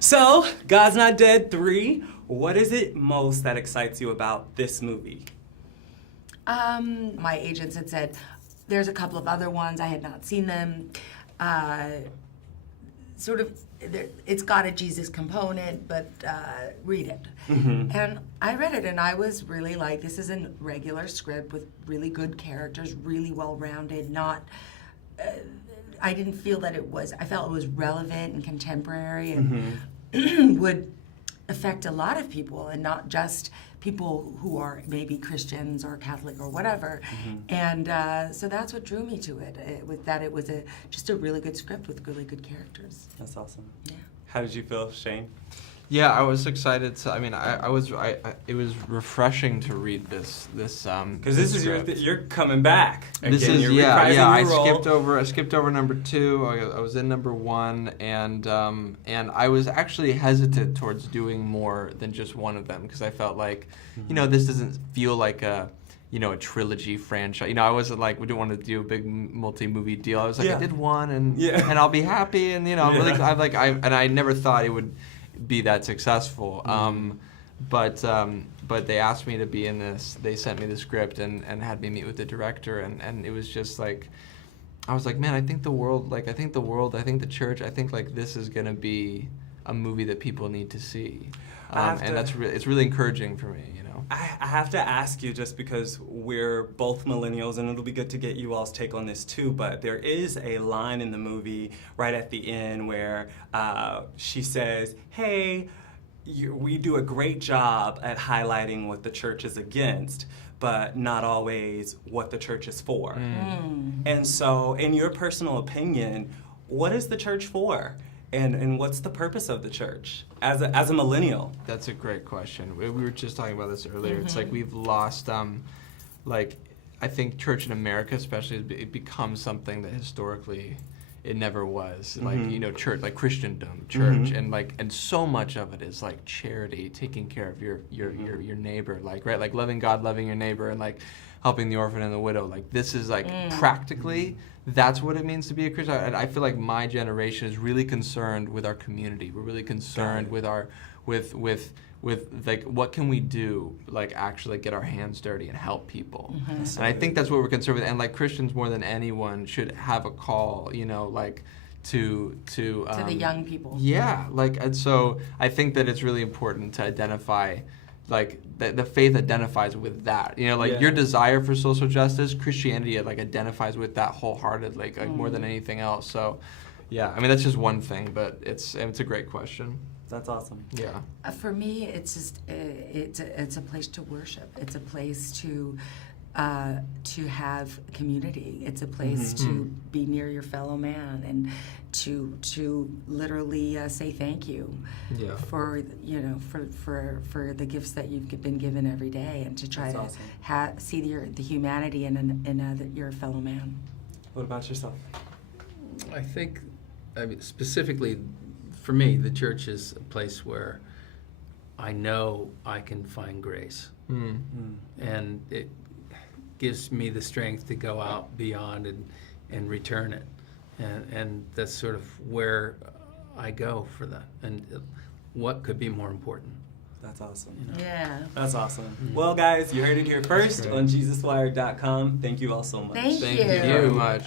So, God's Not Dead 3, what is it most that excites you about this movie? My agents had said, there's a couple of other ones, I had not seen them. It's got a Jesus component, but read it. Mm-hmm. And I read it, and I was really like, this is a regular script with really good characters, really well-rounded, not... I didn't feel that it was, I felt it was relevant and contemporary and would affect a lot of people and not just people who are maybe Christians or Catholic or whatever. And so that's what drew me to it, it was just a really good script with really good characters. That's awesome. Yeah. How did you feel, Shane? Yeah, I was excited to. I mean, it was refreshing to read this. Because this is you're coming back. This Again, is you're yeah. reprising I your role. skipped over number 2. I was in number 1, and I was actually hesitant towards doing more than just one of them because I felt like, this doesn't feel like a trilogy franchise. I wasn't like, we didn't want to do a big multi-movie deal. I was like, I did one, and I'll be happy, and I'm really, I never thought it would be that successful. But they asked me to be in this. They sent me the script and had me meet with the director, and it was just like, I was like, man, I think the church, I think like this is gonna be a movie that people need to see, and it's really encouraging for me. I have to ask you, just because we're both millennials, and it'll be good to get you all's take on this too, but there is a line in the movie right at the end where she says, hey, we do a great job at highlighting what the church is against, but not always what the church is for. And so, in your personal opinion, what is the church for? And what's the purpose of the church as a millennial? That's a great question. We were just talking about this earlier. It's like we've lost, I think church in America especially, it becomes something that historically it never was. Church, like Christendom, church, and so much of it is like charity, taking care of your neighbor, like loving God, loving your neighbor, and like helping the orphan and the widow. Like this is like practically. That's what it means to be a Christian. I feel like my generation is really concerned with our community. We're really concerned with our, with like what can we do, like actually get our hands dirty and help people. And I think that's what we're concerned with. And like Christians more than anyone should have a call, like to the young people. Yeah, and so I think that it's really important to identify. Like the faith identifies with that, your desire for social justice. Christianity identifies with that wholeheartedly, like more than anything else. So, yeah, I mean that's just one thing, but it's a great question. That's awesome. Yeah. For me, it's just it's a place to worship. It's a place to have community. It's a place to be near your fellow man and to literally say thank you for for the gifts that you've been given every day, and to try to see the humanity in your fellow man. What about yourself? I think, specifically for me, the church is a place where I know I can find grace, and it gives me the strength to go out beyond and return it. And that's sort of where I go for that. And what could be more important? That's awesome. Yeah. That's awesome. Well, guys, you heard it here first on JesusWire.com. Thank you all so much. Thank Thank you you very much.